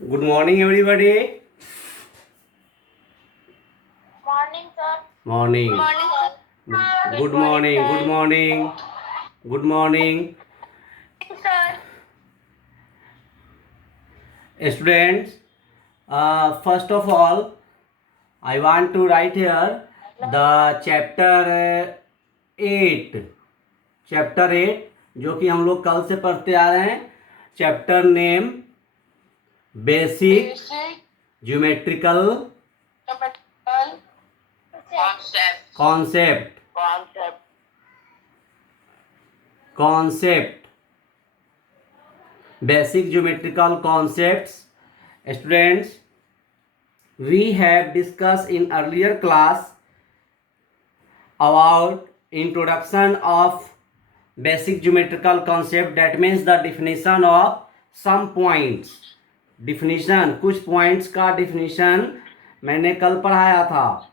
Good morning, everybody. Morning, sir. Morning. Morning, sir. Good morning. Good morning. Good morning, Sir. students. First of all, I want to write here the chapter 8. Chapter 8 जो कि हम लोग कल से पढ़ते आ रहे हैं. Chapter name basic geometrical concept basic geometrical concepts. Students, we have discussed in earlier class about introduction of basic geometrical concept, that means the definition of some points. definition कुछ points का definition मैंने कल पढ़ाया था,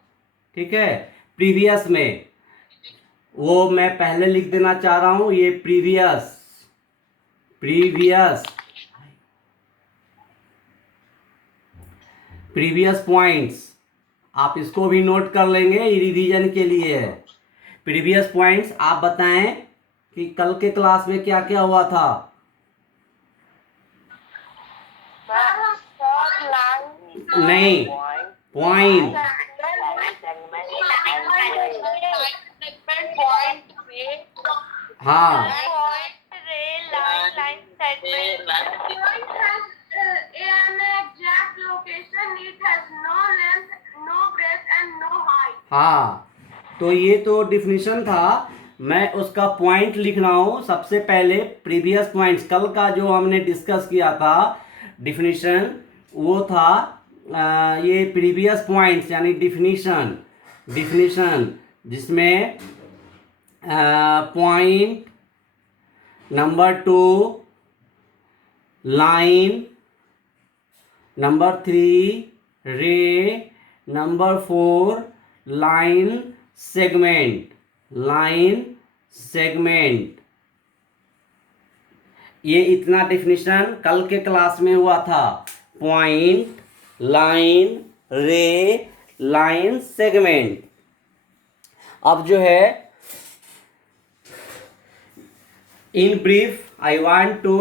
ठीक है. Previous में वो मैं पहले लिख देना चाह रहा हूं. ये प्रीवियस पॉइंट्स आप इसको भी नोट कर लेंगे, ये रिवीजन के लिए है. प्रीवियस पॉइंट्स आप बताएं कि कल के क्लास में क्या क्या हुआ था. नहीं, पॉइंट. हाँ, हाँ. तो ये तो डिफिनीशन था, मैं उसका पॉइंट लिख रहा हूं. सबसे पहले प्रीवियस पॉइंट्स कल का जो हमने डिस्कस किया था डिफिनीशन, वो था ये प्रीवियस पॉइंट्स यानी डिफिनीशन जिसमें पॉइंट नंबर 2 लाइन, नंबर 3 रे, नंबर 4 लाइन सेगमेंट. ये इतना डिफिनीशन कल के क्लास में हुआ था. Point, line, ray, line, segment. अब जो है in brief I want to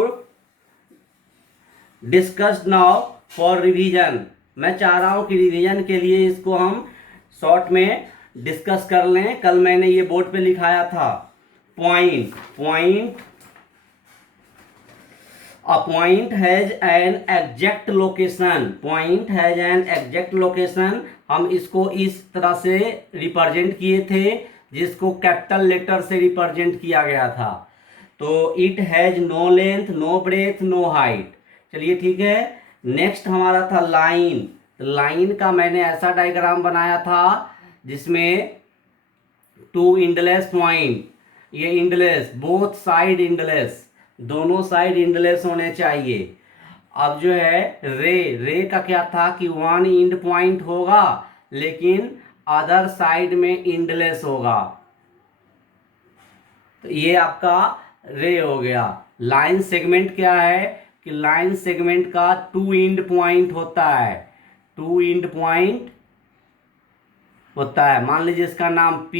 discuss now for revision. मैं चाह रहा हूं कि रिवीजन के लिए इसको हम शॉर्ट में डिस्कस कर लें. कल मैंने ये बोर्ड पे लिखाया था. Point A point has an exact location. हम इसको इस तरह से रिप्रेजेंट किए थे जिसको कैपिटल लेटर से रिप्रेजेंट किया गया था. तो it has no length, no breadth, no height. चलिए ठीक है. नेक्स्ट हमारा था लाइन. लाइन का मैंने ऐसा डायग्राम बनाया था जिसमें 2 इंडलेस पॉइंट. ये इंडलेस, बोथ साइड इंडलेस, दोनों साइड इंडलेस होने चाहिए. अब जो है रे का क्या था कि 1 इंड पॉइंट होगा लेकिन अदर साइड में इंडलेस होगा. तो ये आपका रे हो गया. लाइन सेगमेंट क्या है कि लाइन सेगमेंट का 2 इंड पॉइंट होता है. 2 इंड पॉइंट होता है. मान लीजिए इसका नाम P,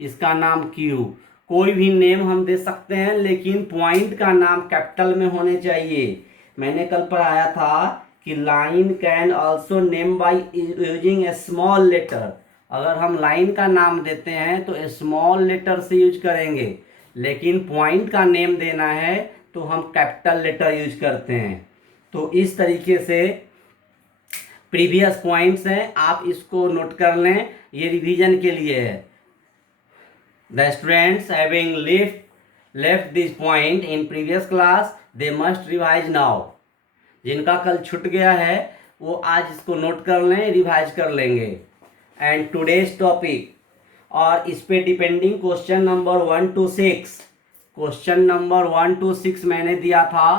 इसका नाम Q. कोई भी नेम हम दे सकते हैं लेकिन पॉइंट का नाम कैपिटल में होने चाहिए. मैंने कल पढ़ाया था कि line can also name by using a small letter. अगर हम लाइन का नाम देते हैं तो स्मॉल लेटर से यूज करेंगे, लेकिन पॉइंट का नेम देना है तो हम कैपिटल लेटर यूज करते हैं. तो इस तरीके से प्रीवियस पॉइंट्स हैं, आप इसको नोट कर लें, ये रिवीजन के लिए है. The students having left this point in previous class, they must revise now. जिनका कल छूट गया है वो आज इसको नोट कर लें, रिवाइज कर लेंगे. एंड टुडेज टॉपिक, और इस पे depending question number 1 to 6. Question number 1 to 6 मैंने दिया था.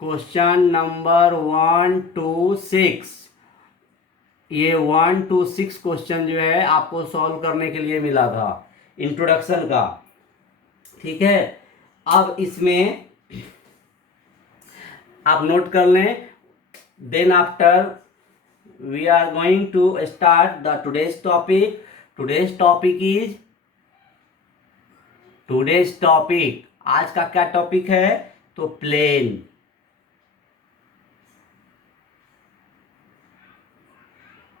क्वेश्चन नंबर 1 to 6, ये 1 to 6 क्वेश्चन जो है आपको सॉल्व करने के लिए मिला था इंट्रोडक्शन का. ठीक है. अब इसमें आप नोट कर लें then after we are going to start the today's topic. Today's topic आज का क्या टॉपिक है? तो प्लेन।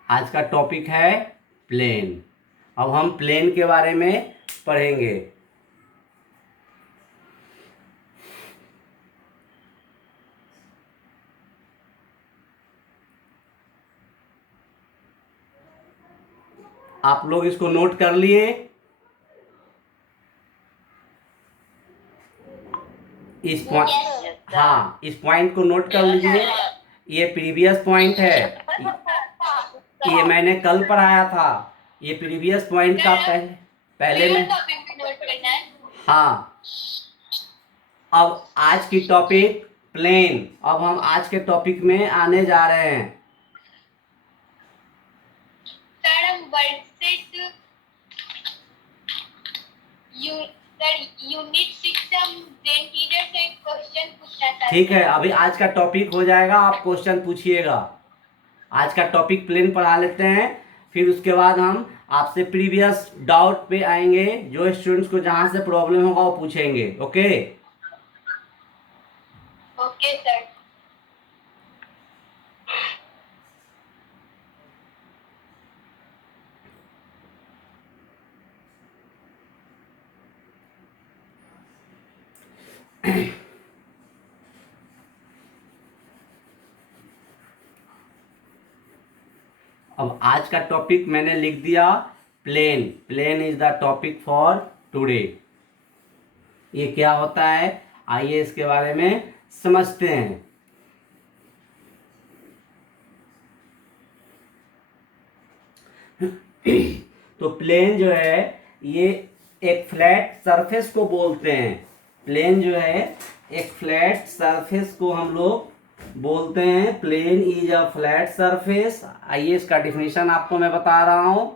आज का टॉपिक है प्लेन। अब हम प्लेन के बारे में पढ़ेंगे। आप लोग इसको नोट कर लिए? इस पॉइंट, हाँ, इस पॉइंट को नोट कर लीजिए। ये प्रीवियस पॉइंट है, ये मैंने कल पढ़ाया था। ये प्रीवियस पॉइंट का पहले में, हाँ। अब आज की टॉपिक प्लेन। अब हम आज के टॉपिक में आने जा रहे हैं। ठीक है, अभी आज का टॉपिक हो जाएगा, आप क्वेश्चन पूछिएगा। आज का टॉपिक प्लेन पढ़ा लेते हैं, फिर उसके बाद हम आपसे प्रीवियस डाउट पे आएंगे। जो स्टूडेंट्स को जहां से प्रॉब्लम होगा वो पूछेंगे। Okay okay sir. अब आज का टॉपिक मैंने लिख दिया plane. Plane is the topic for today. ये क्या होता है, आइए इसके बारे में समझते हैं। तो प्लेन जो है ये एक फ्लैट सरफेस को बोलते हैं। प्लेन जो है एक फ्लैट सरफेस को हम लोग बोलते हैं। Plane is a flat surface. आइए इसका डिफिनेशन आपको मैं बता रहा हूं।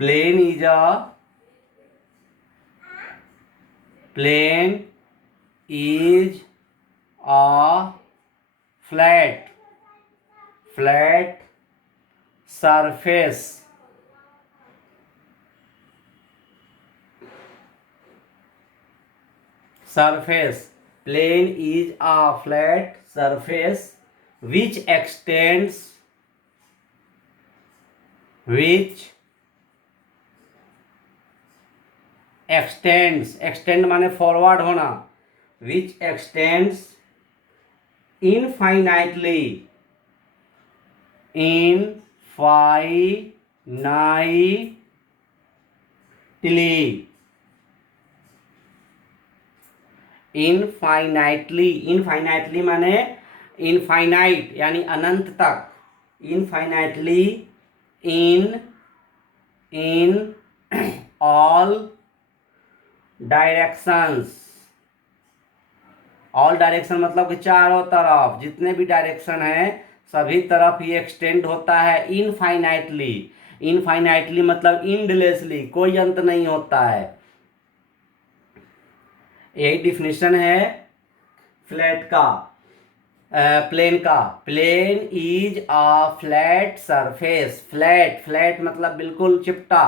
Plane is a flat surface plane is a flat surface which extends extend माने फॉरवर्ड होना, which extends infinitely इनफाइनाइटली माने इनफाइनाइट यानी अनंत तक। Infinitely in all directions. All direction मतलब कि चारों तरफ, जितने भी डायरेक्शन है सभी तरफ ये एक्सटेंड होता है। इनफाइनाइटली मतलब इंडलेसली, कोई अंत नहीं होता है। यही डिफिनेशन है फ्लैट का, प्लेन का। Plane is a flat surface. Flat मतलब बिल्कुल चिपटा।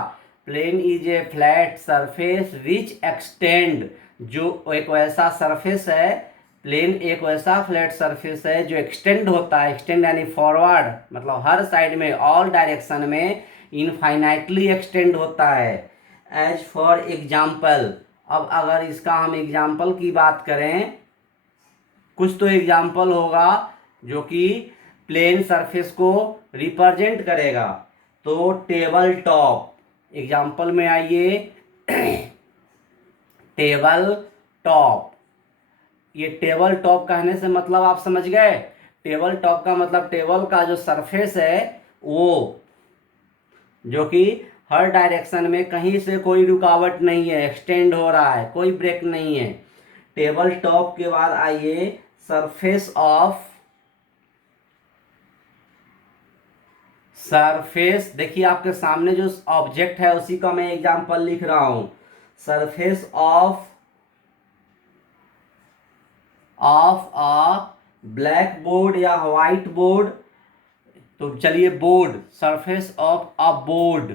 Plane is a flat surface which extend, जो एक वैसा सरफेस है, प्लेन एक वैसा फ्लैट सरफेस है जो एक्सटेंड होता है। एक्सटेंड यानी फॉरवर्ड, मतलब हर साइड में, ऑल डायरेक्शन में इनफाइनाइटली एक्सटेंड होता है। एज फॉर एग्जाम्पल, अब अगर इसका हम एग्जाम्पल की बात करें, कुछ तो एग्जाम्पल होगा जो कि प्लेन सरफेस को रिप्रेजेंट करेगा। तो टेबल टॉप एग्जाम्पल में आइए। टेबल टॉप, ये टेबल टॉप कहने से मतलब आप समझ गए। टेबल टॉप का मतलब टेबल का जो सरफेस है वो, जो कि हर डायरेक्शन में कहीं से कोई रुकावट नहीं है, एक्सटेंड हो रहा है, कोई ब्रेक नहीं है। टेबल टॉप के बाद आइए सरफेस देखिए आपके सामने जो ऑब्जेक्ट है उसी का मैं एग्जांपल लिख रहा हूं। Surface of a black board या व्हाइट बोर्ड, तो चलिए board, surface of a board,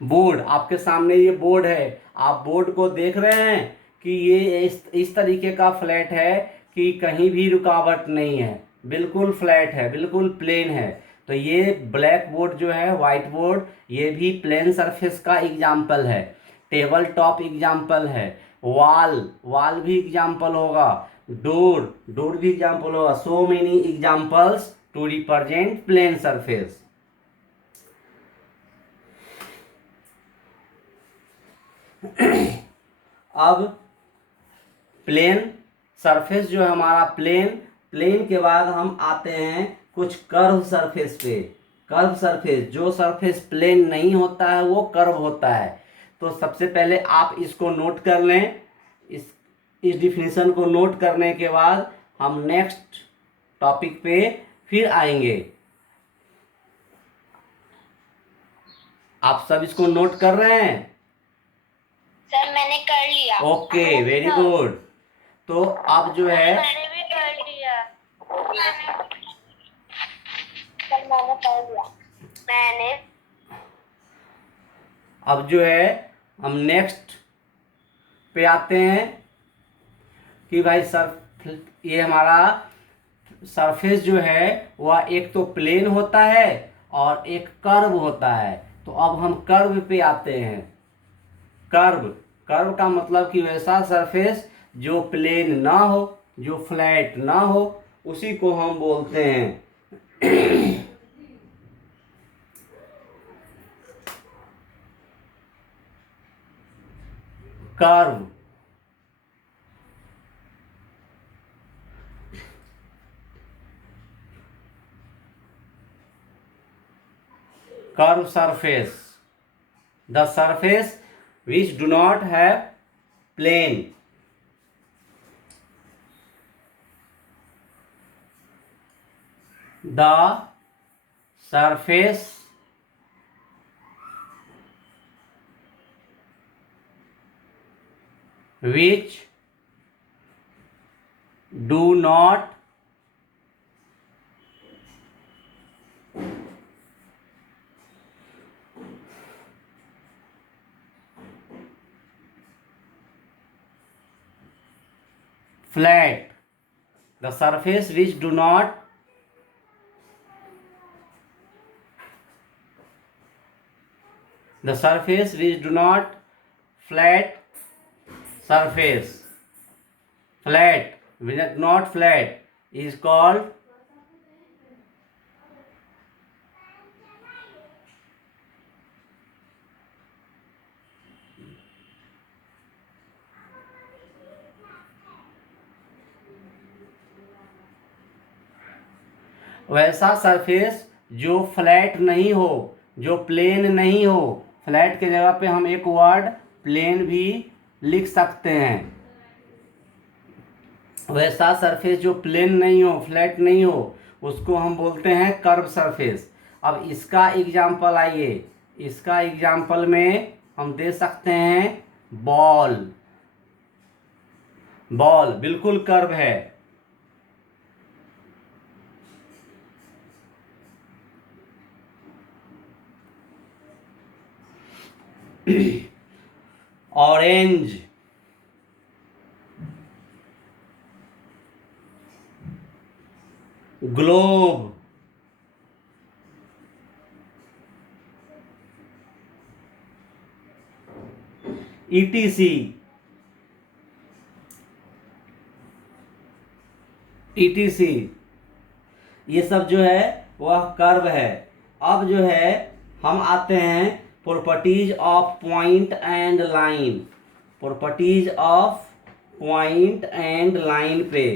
board आपके सामने ये बोर्ड है, आप बोर्ड को देख रहे हैं कि ये इस तरीके का फ्लैट है कि कहीं भी रुकावट नहीं है, बिल्कुल फ्लैट है, बिल्कुल प्लेन है। तो ये ब्लैक बोर्ड जो है, व्हाइट बोर्ड, ये भी प्लेन सरफेस का एग्जाम्पल है। टेबल टॉप एग्जाम्पल है। वॉल भी एग्जाम्पल होगा। डोर भी एग्जाम्पल होगा। So many examples to represent plane surface. अब प्लेन सरफेस जो है हमारा, प्लेन के बाद हम आते हैं कुछ कर्व सरफेस पे। कर्व सरफेस, जो सरफेस प्लेन नहीं होता है वो कर्व होता है। तो सबसे पहले आप इसको नोट कर लें। इस डिफिनीशन को नोट करने के बाद हम नेक्स्ट टॉपिक पे फिर आएंगे। आप सब इसको नोट कर रहे हैं? सर मैंने कर लिया। Okay, very good. तो अब जो है, मैंने भी कर लिया। सर मैंने कर लिया। मैंने अब जो है हम नेक्स्ट पे आते हैं कि भाई ये हमारा सरफेस जो है वह एक तो प्लेन होता है और एक कर्व होता है। तो अब हम कर्व पे आते हैं। कर्व का मतलब कि वैसा सरफेस जो प्लेन ना हो, जो फ्लैट ना हो, उसी को हम बोलते हैं curve. Curve surface, the surface which do not have plane. The surface which do not flat, the surface which do not flat surface, not flat is called वैसा सरफेस जो फ्लैट नहीं हो, जो प्लेन नहीं हो। फ्लैट के जगह पे हम एक वर्ड प्लेन भी लिख सकते हैं। वैसा सरफेस जो प्लेन नहीं हो, फ्लैट नहीं हो, उसको हम बोलते हैं कर्व सरफेस। अब इसका एग्जाम्पल आइए, इसका एग्जाम्पल में हम दे सकते हैं बॉल बिल्कुल कर्व है। ऑरेंज, ग्लोब, ETC ये सब जो है वह कर्व है। अब जो है हम आते हैं properties of point and line. Properties of point and line पे।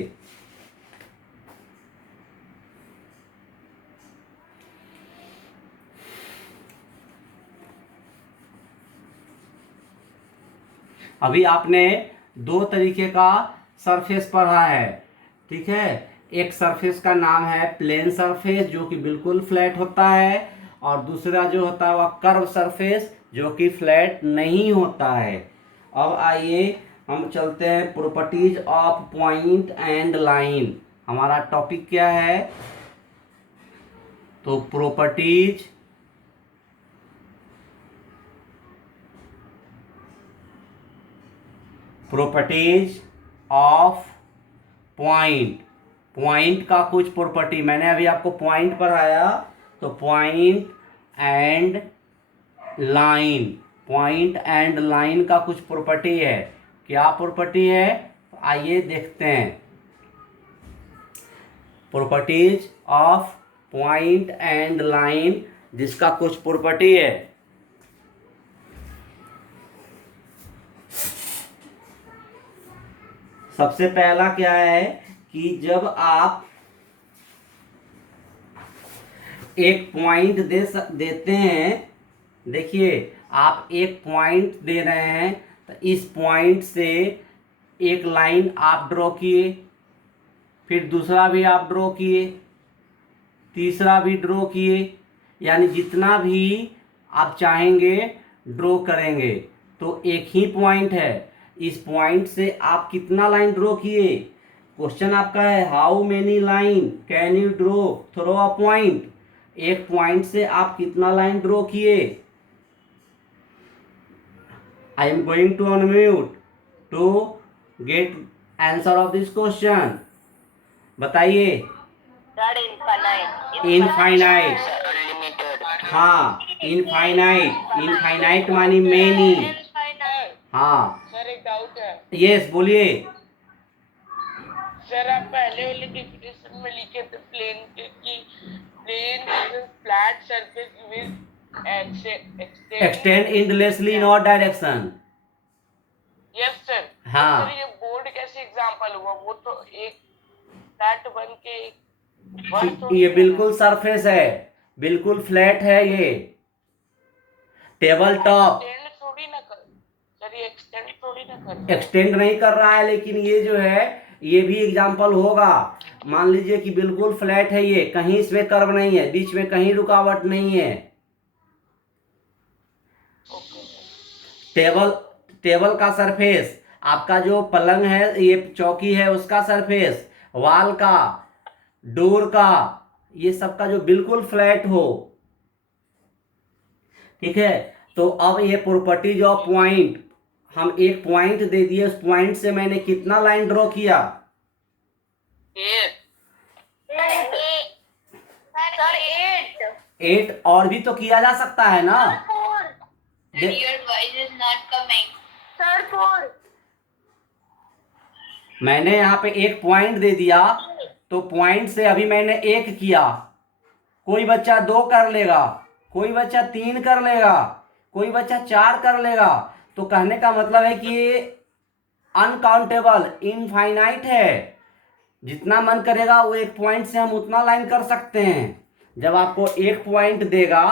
अभी आपने दो तरीके का सरफेस पढ़ा है, ठीक है। एक सरफेस का नाम है प्लेन सरफेस जो कि बिल्कुल फ्लैट होता है, और दूसरा जो होता है वह कर्व सरफेस जो कि फ्लैट नहीं होता है। अब आइए हम चलते हैं properties of point and line. हमारा टॉपिक क्या है? तो प्रॉपर्टीज ऑफ पॉइंट। पॉइंट का कुछ प्रॉपर्टी, मैंने अभी आपको पॉइंट पढ़ाया, तो point and line, point and line का कुछ प्रॉपर्टी है। क्या प्रॉपर्टी है? आइए देखते हैं। Properties of point and line, जिसका कुछ प्रॉपर्टी है। सबसे पहला क्या है कि जब आप एक पॉइंट देते हैं, देखिए आप एक पॉइंट दे रहे हैं, तो इस पॉइंट से एक लाइन आप ड्रॉ किए, फिर दूसरा भी आप ड्रॉ किए, तीसरा भी ड्रॉ किए, यानी जितना भी आप चाहेंगे ड्रॉ करेंगे। तो एक ही पॉइंट है, इस पॉइंट से आप कितना लाइन ड्रॉ किए? क्वेश्चन आपका है how many line can you draw through a point. एक पॉइंट से आप कितना लाइन ड्रॉ किए? I am going to unmute to get answer of this question. बताइए। इनफाइनाइट। हाँ, इनफाइनाइट। Infinite many many. हाँ सर एक डाउट है। यस, बोलिए। सर आप पहले वाले डेफिनेशन में लिखे थे प्लेन के कि plane is a flat surface with extend endlessly in all direction. Yes sir. हाँ। सर ये बोर्ड कैसे एग्जांपल हुआ? वो तो एक फ्लैट बन के वर्ड थोड़ी ये है बिल्कुल ना। सरफेस है, बिल्कुल फ्लैट है ये। टेबल टॉप एक्सटेंड थोड़ी ना कर सर, ये एक्सटेंड थोड़ी ना कर रहा है। एक्सटेंड नहीं कर रहा है, लेकिन ये जो है ये भी एग्जाम्पल होगा। मान लीजिए कि बिल्कुल फ्लैट है, ये कहीं इसमें कर्व नहीं है, बीच में कहीं रुकावट नहीं है। ओके। टेबल टेबल का सरफेस, आपका जो पलंग है, ये चौकी है, उसका सरफेस, वॉल का, डोर का, ये सबका जो बिल्कुल फ्लैट हो। ठीक है, तो अब ये प्रॉपर्टीज ऑफ पॉइंट, हम एक पॉइंट दे दिए, उस पॉइंट से मैंने कितना लाइन ड्रॉ किया? सर 8। 8। और भी तो किया जा सकता है ना। Your voice is not coming. Sir 4. मैंने यहाँ पे एक पॉइंट दे दिया, तो पॉइंट से अभी मैंने एक किया, कोई बच्चा 2 कर लेगा, कोई बच्चा 3 कर लेगा, कोई बच्चा 4 कर लेगा। तो कहने का मतलब है कि ये अनकाउंटेबल, इनफाइनाइट है। जितना मन करेगा वो एक पॉइंट से हम उतना लाइन कर सकते हैं। जब आपको एक पॉइंट देगा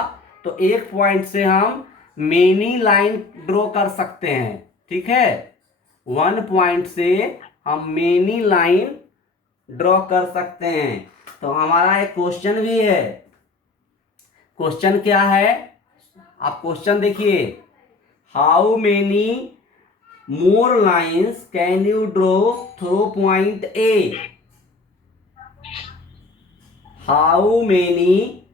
तो एक पॉइंट से हम मेनी लाइन ड्रॉ कर सकते हैं। ठीक है, 1 पॉइंट से हम मेनी लाइन ड्रॉ कर सकते हैं। तो हमारा एक क्वेश्चन भी है। क्वेश्चन क्या है? आप क्वेश्चन देखिए, how many more lines can you draw through point A. How many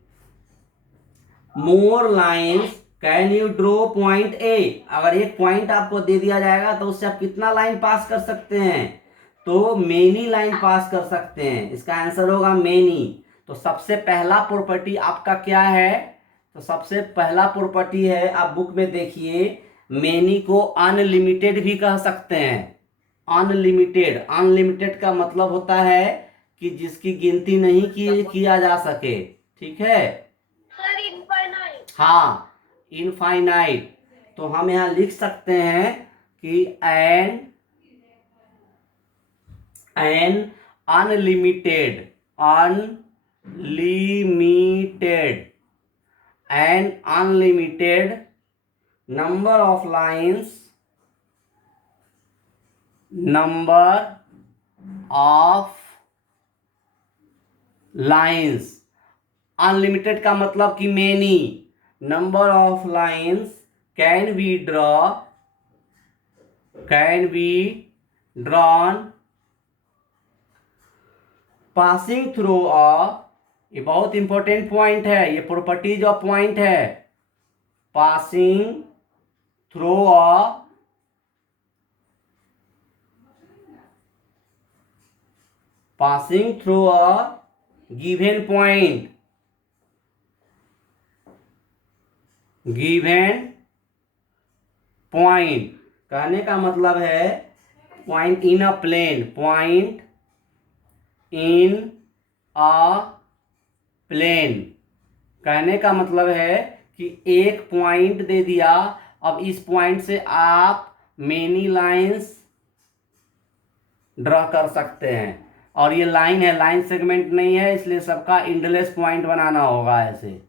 more lines can you draw point A. अगर एक पॉइंट आपको दे दिया जाएगा तो उससे आप कितना लाइन पास कर सकते हैं? तो मेनी लाइन पास कर सकते हैं। इसका आंसर होगा मेनी। तो सबसे पहला प्रॉपर्टी आपका क्या है? तो सबसे पहला प्रॉपर्टी है, आप बुक में देखिए, मेनी को अनलिमिटेड भी कह सकते हैं। अनलिमिटेड, अनलिमिटेड का मतलब होता है कि जिसकी गिनती नहीं किया जा सके। ठीक है, सर इनफाइनाइट। हाँ, इनफाइनाइट। तो हम यहां लिख सकते हैं कि an unlimited, unlimited number of lines, number of lines unlimited का मतलब कि many number of lines can be drawn passing through ये बहुत इंपॉर्टेंट पॉइंट है, ये प्रॉपर्टीज ऑफ पॉइंट है। Passing through a given point कहने का मतलब है पॉइंट इन अ प्लेन, कहने का मतलब है कि एक पॉइंट दे दिया, अब इस पॉइंट से आप मेनी लाइंस ड्रॉ कर सकते हैं, और ये लाइन है, लाइन सेगमेंट नहीं है, इसलिए सबका इंडलेस पॉइंट बनाना होगा ऐसे,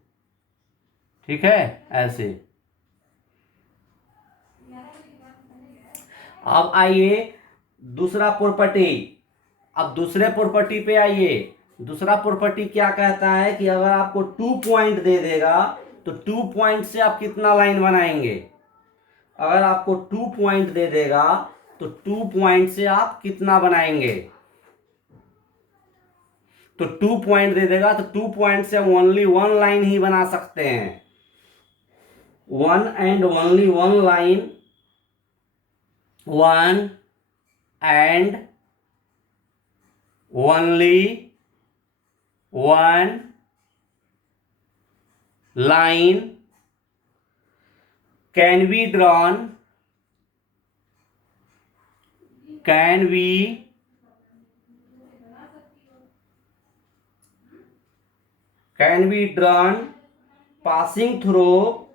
ठीक है, ऐसे। अब आइए दूसरा प्रॉपर्टी, अब दूसरे प्रॉपर्टी पे आइए। दूसरा प्रॉपर्टी क्या कहता है कि अगर आपको 2 पॉइंट दे देगा तो 2 पॉइंट से आप कितना लाइन बनाएंगे। अगर आपको 2 पॉइंट दे देगा तो 2 पॉइंट से आप कितना बनाएंगे। तो 2 पॉइंट दे देगा तो 2 पॉइंट से हम ओनली 1 लाइन ही बना सकते हैं, 1 and only 1 line, 1 and only 1 line can be drawn passing through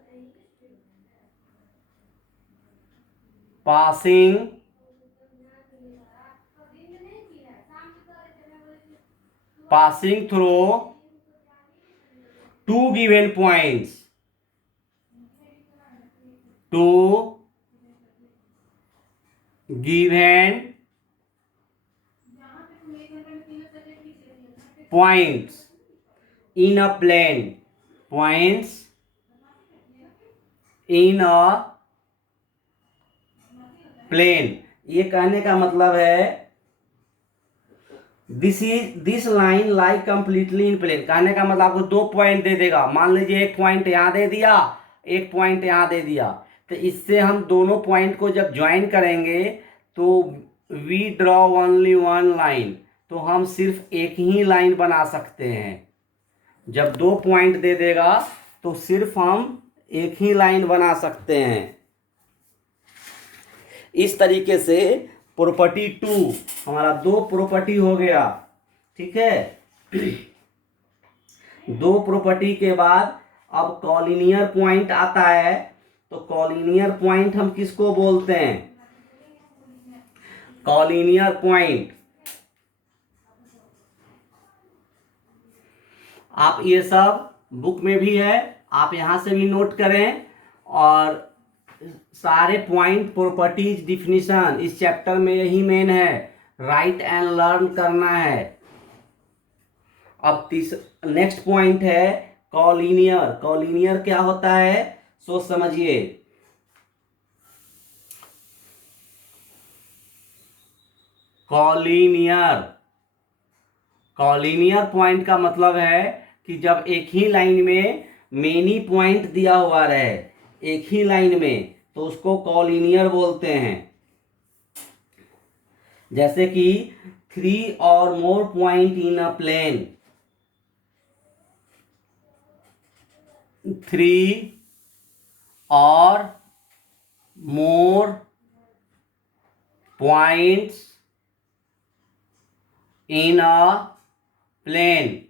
two given points, two given points in a plane, points in a plane। ये कहने का मतलब है this line lie completely in plane. कहने का मतलब आपको 2 पॉइंट दे देगा, मान लीजिए एक पॉइंट यहां दे दिया, एक पॉइंट यहां दे दिया, तो इससे हम दोनों पॉइंट को जब ज्वाइन करेंगे तो वी ड्रॉ ओनली 1 लाइन, तो हम सिर्फ एक ही लाइन बना सकते हैं। जब 2 पॉइंट दे देगा तो सिर्फ हम एक ही लाइन बना सकते हैं। इस तरीके से प्रॉपर्टी 2 हमारा 2 प्रॉपर्टी हो गया, ठीक है। 2 प्रॉपर्टी के बाद अब कॉलिनियर पॉइंट आता है। तो कॉलिनियर पॉइंट हम किसको बोलते हैं। कॉलिनियर पॉइंट आप ये सब बुक में भी है, आप यहां से भी नोट करें, और सारे पॉइंट प्रॉपर्टीज डिफिनीशन इस चैप्टर में यही मेन है, राइट एंड लर्न करना है। अब नेक्स्ट पॉइंट है कॉलिनियर। कॉलिनियर क्या होता है सोच समझिए। कॉलिनियर पॉइंट का मतलब है कि जब एक ही लाइन में मेनी पॉइंट दिया हुआ रहे एक ही लाइन में, तो उसको कॉलिनियर बोलते हैं। जैसे कि 3 और more point in a plane, 3 और more points in a plane,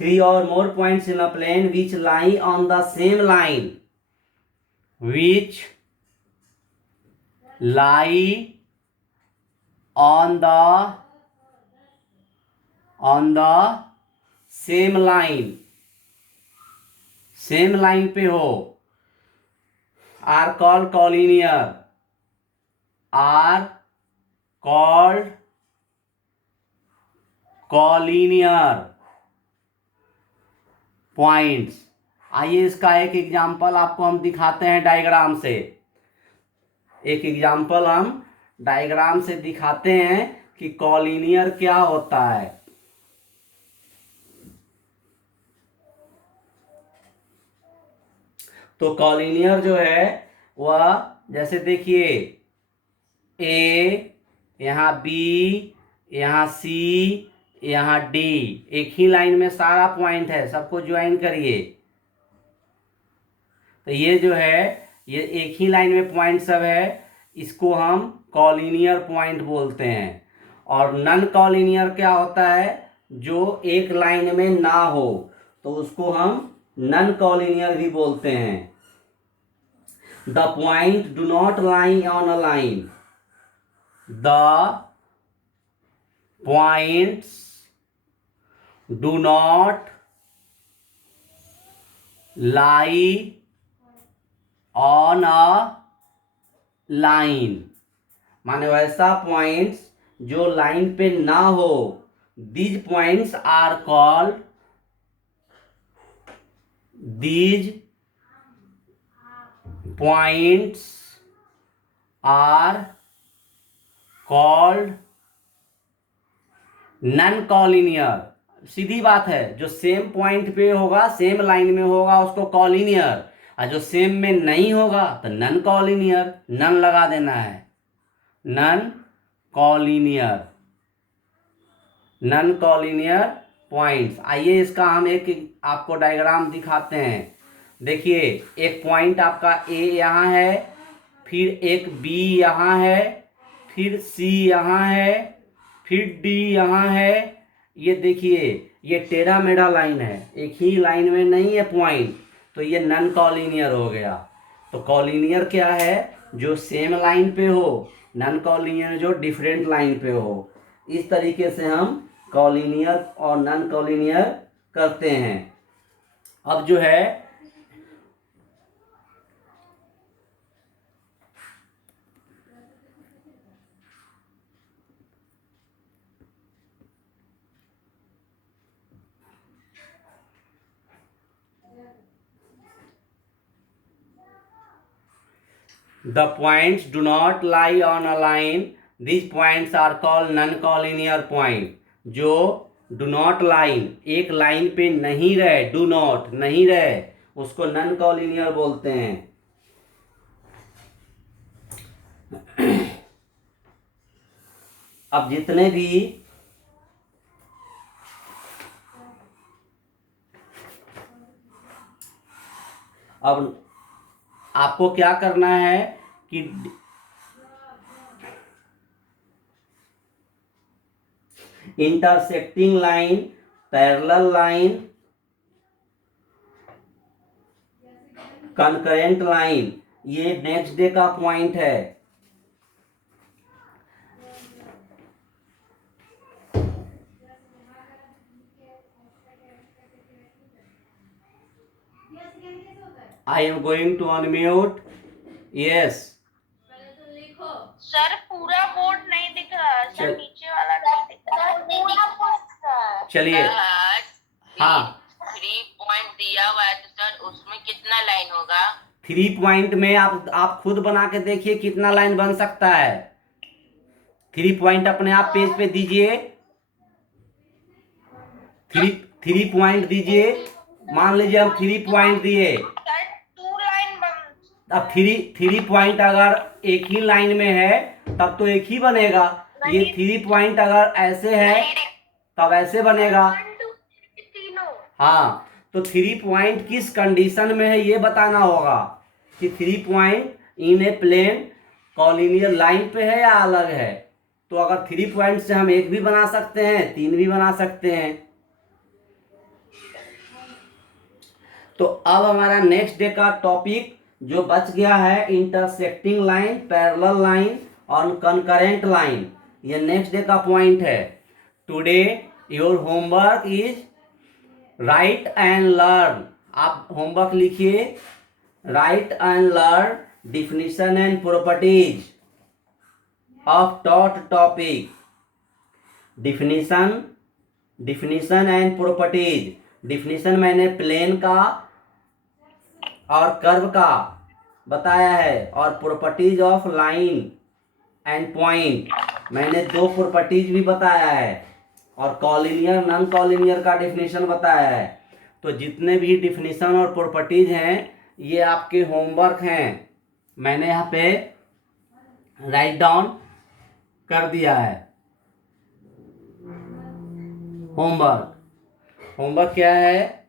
3 or more points in a plane which lie on the same line, which lie on the same line पे हो, are called collinear, are called collinear। Points. आइए इसका एक example आपको हम दिखाते हैं diagram से। एक एग्जाम्पल हम डायग्राम से दिखाते हैं कि कॉलिनियर क्या होता है। तो कॉलिनियर जो है वह जैसे देखिए ए, यहाँ बी, यहाँ सी, यहाँ डी, एक ही लाइन में सारा पॉइंट है, सबको ज्वाइन करिए। तो ये जो है ये एक ही लाइन में पॉइंट सब है, इसको हम कॉलिनियर पॉइंट बोलते हैं। और नन कॉलिनियर क्या होता है, जो एक लाइन में ना हो तो उसको हम नन कॉलिनियर भी बोलते हैं। The point do not lie on a line. The points do not lie on a line, माने वैसा पॉइंट्स जो लाइन पे ना हो। These points are called, these points are called non collinear. सीधी बात है, जो सेम पॉइंट पे होगा, सेम लाइन में होगा, उसको कॉलिनियर, और जो सेम में नहीं होगा तो नन कॉलिनियर। नन लगा देना है, non collinear, non collinear points. आइए इसका हम एक आपको डायग्राम दिखाते हैं। देखिए एक पॉइंट आपका ए यहाँ है, फिर एक बी यहाँ है, फिर सी यहाँ है, फिर डी यहाँ है। ये देखिए ये टेढ़ा मेढ़ा लाइन है, एक ही लाइन में नहीं है पॉइंट, तो ये नन कॉलिनियर हो गया। तो कॉलिनियर क्या है, जो सेम लाइन पे हो। नन कॉलिनियर जो डिफरेंट लाइन पे हो। इस तरीके से हम कॉलिनियर और नन कॉलिनियर करते हैं। अब जो है the points do not lie on a line. These points are called non-collinear point. जो do not line, एक लाइन पे नहीं रहे, do not नहीं रहे, उसको non collinear बोलते हैं। अब जितने भी अब आपको क्या करना है कि intersecting line, parallel line, concurrent line, ये नेक्स्ट डे का पॉइंट है। I am going to unmute. Yes. Sir पूरा बोर्ड नहीं दिख रहा, सर चल- नीचे वाला नहीं दिख रहा, पूरा बोर्ड। चलिए हाँ 3 पॉइंट दिया हुआ है, तो सर उसमें कितना लाइन होगा? 3 पॉइंट में आप खुद बना के देखिए कितना लाइन बन सकता है। 3 पॉइंट अपने आप पेज पे दीजिए। 3 पॉइंट दीजिए। मान लीजिए हम 3 पॉइंट दिए। सर 2 लाइन बन। अब 3 पॉइंट अगर एक ही लाइन में है तब तो एक ही बनेगा। ये 3 पॉइंट अगर ऐसे है तब ऐसे बनेगा। 1 2 3 तीनों। हाँ, तो 3 पॉइंट किस कंडीशन में है ये बताना होगा कि 3 point in a plane collinear line पे है या अलग है। तो अगर 3 पॉइंट से हम एक भी बना सकते हैं, 3 भी बना सकते हैं। तो अब हमारा नेक्स्ट डे का टॉपिक जो बच गया है, इंटरसेक्टिंग लाइन, पैरेलल लाइन और कंकरेंट लाइन, ये नेक्स्ट डे का पॉइंट है। Today your homework is right and learn. आप होमवर्क लिखिए, right and learn definition and properties of taught topic. Definition and properties, definition मैंने प्लेन का और curve का बताया है, और properties of line and point मैंने दो प्रॉपर्टीज भी बताया है, और कॉलिनियर नॉन कॉलिनियर का डिफिनीशन बताया है। तो जितने भी डिफिनीशन और प्रॉपर्टीज हैं ये आपके होमवर्क हैं, मैंने यहाँ पे राइट डाउन कर दिया है। होमवर्क क्या है?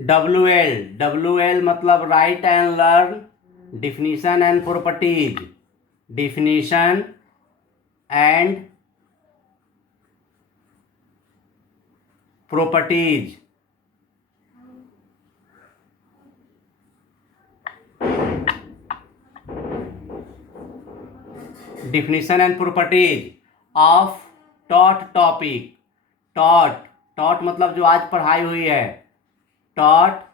WL मतलब right and learn definition and properties, definition and properties. Definition and properties of taught topic. Taught मतलब जो आज पढ़ाई हुई है, taught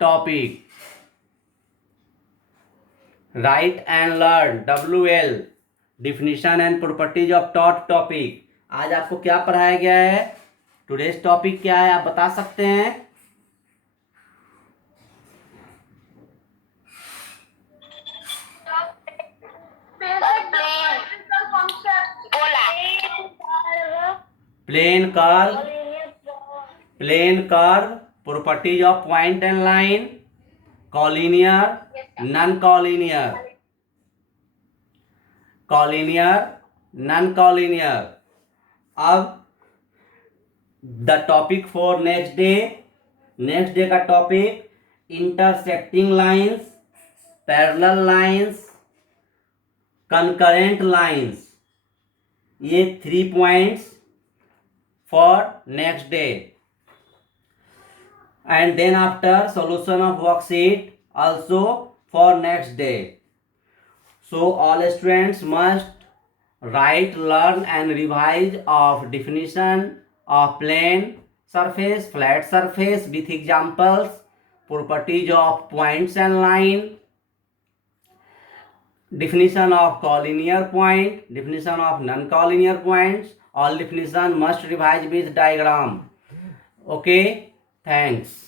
topic, right and learn WL definition and properties of taught topic. आज आपको क्या पढ़ाया गया है? टुडेज टॉपिक क्या है आप बता सकते हैं? Plane curve, properties of point and line, collinear non collinear. अब the topic for next day का topic intersecting lines, parallel lines, concurrent lines, ये 3 points for next day. And then after solution of worksheet also for next day. So all students must write, learn and revise of definition of plane surface, flat surface with examples, properties of points and line, definition of collinear point, definition of non-collinear points. All definition must revise with diagram. Okay, thanks.